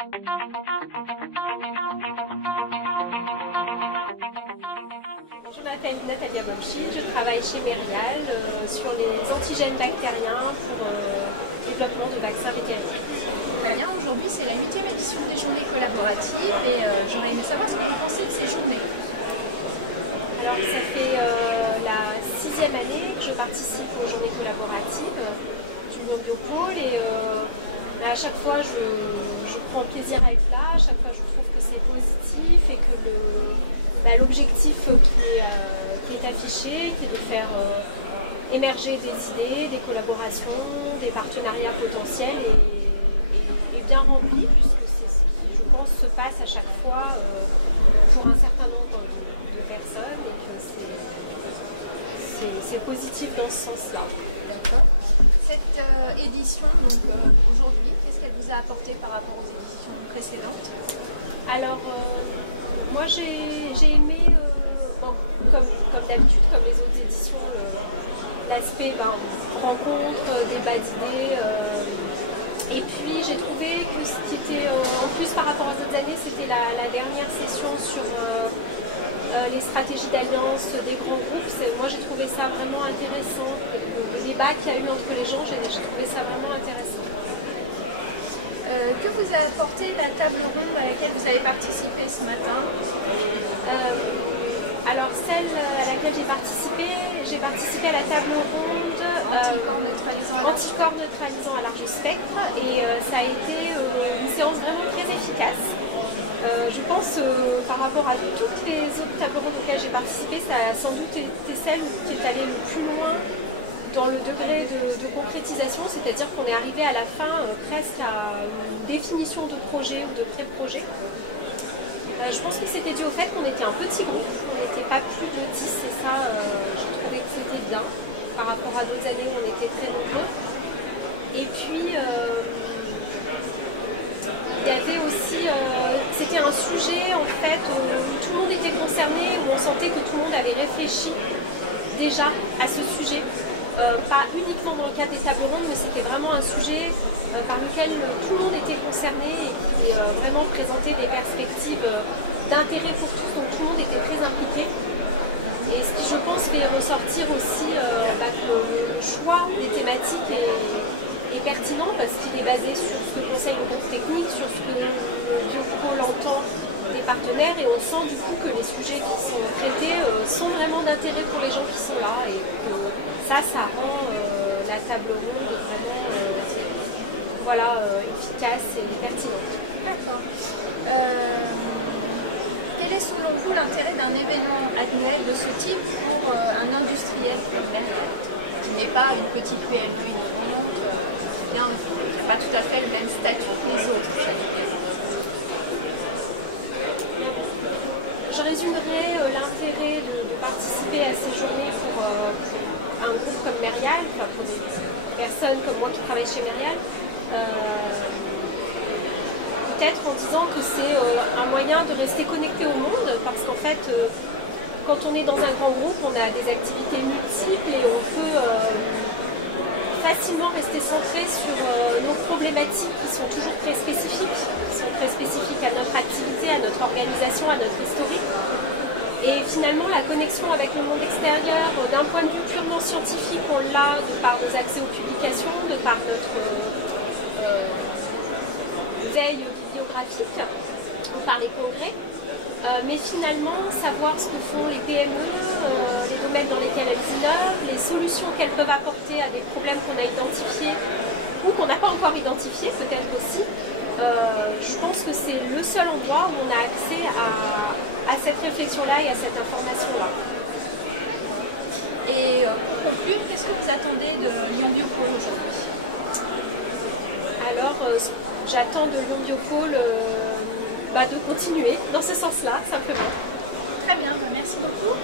Je m'appelle Natalia Bomchi, je travaille chez Merial sur les antigènes bactériens pour le développement de vaccins vétérinaires. Très bien, aujourd'hui c'est la 8e édition des journées collaboratives et j'aurais aimé savoir ce que vous pensez de ces journées. Alors ça fait la 6e année que je participe aux journées collaboratives du Lyon Biopôle et à chaque fois je prends plaisir à être là, à chaque fois je trouve que c'est positif et que l'objectif qui est affiché, qui est de faire émerger des idées, des collaborations, des partenariats potentiels est bien rempli puisque c'est ce qui, je pense, se passe à chaque fois pour un certain nombre de personnes et que c'est positif dans ce sens-là. Cette édition, donc aujourd'hui, qu'est-ce qu'elle vous a apporté par rapport aux éditions précédentes? Alors, moi j'ai aimé, comme d'habitude, comme les autres éditions, l'aspect rencontre, débat d'idées. Et puis j'ai trouvé que ce qui était, en plus par rapport aux autres années, c'était la dernière session sur les stratégies d'alliance des grands groupes. Moi j'ai trouvé ça vraiment intéressant. Le débat qu'il y a eu entre les gens, j'ai trouvé ça vraiment intéressant. Que vous a apporté la table ronde à laquelle vous avez participé ce matin? Alors celle à laquelle j'ai participé à la table ronde anticorps neutralisant à large spectre et ça a été une séance vraiment très efficace. Je pense par rapport à toutes les autres tables rondes auxquelles j'ai participé, ça a sans doute été celle qui est allée le plus loin dans le degré de concrétisation, c'est-à-dire qu'on est arrivé à la fin presque à une définition de projet ou de pré-projet. Je pense que c'était dû au fait qu'on était un petit groupe, on n'était pas plus de 10 et ça, je trouvais que c'était bien par rapport à d'autres années où on était très nombreux. Et puis, il y avait aussi, c'était un sujet en fait où tout le monde était concerné, où on sentait que tout le monde avait réfléchi déjà à ce sujet. Pas uniquement dans le cadre des tables rondes, mais c'était vraiment un sujet par lequel tout le monde était concerné et qui vraiment présentait des perspectives d'intérêt pour tous, donc tout le monde était très impliqué. Et ce qui, je pense, fait ressortir aussi que le choix des thématiques est pertinent parce qu'il est basé sur ce que conseille le groupe technique, sur ce que le Biopôle entend des partenaires et on sent du coup que les sujets qui sont traités sont vraiment d'intérêt pour les gens qui sont là et que ça rend la table ronde vraiment efficace et pertinente. D'accord. Quel est selon vous l'intérêt d'un événement annuel de ce type pour un industriel comme Merial, qui n'est pas une petite PME innovante, qui n'a pas tout à fait le même statut que les autres? Je résumerai l'intérêt de participer à ces journées pour un groupe comme Merial, pour des personnes comme moi qui travaillent chez Merial, peut-être en disant que c'est un moyen de rester connecté au monde, parce qu'en fait, quand on est dans un grand groupe, on a des activités multiples et on peut facilement rester centré sur nos problématiques qui sont toujours très spécifiques, à notre activité, à notre organisation, à notre historique. Et finalement, la connexion avec le monde extérieur, d'un point de vue purement scientifique, on l'a de par nos accès aux publications, de par notre veille bibliographique, ou par les congrès. Mais finalement, savoir ce que font les PME, les domaines dans lesquels elles innovent, les solutions qu'elles peuvent apporter à des problèmes qu'on a identifiés ou qu'on n'a pas encore identifiés peut-être aussi, je pense que c'est le seul endroit où on a accès à cette réflexion-là et à cette information-là. Et pour conclure, qu'est-ce que vous attendez de Lyon Biopôle aujourd'hui? Alors, j'attends de Lyon Biopôle de continuer dans ce sens-là, simplement. Très bien, merci beaucoup.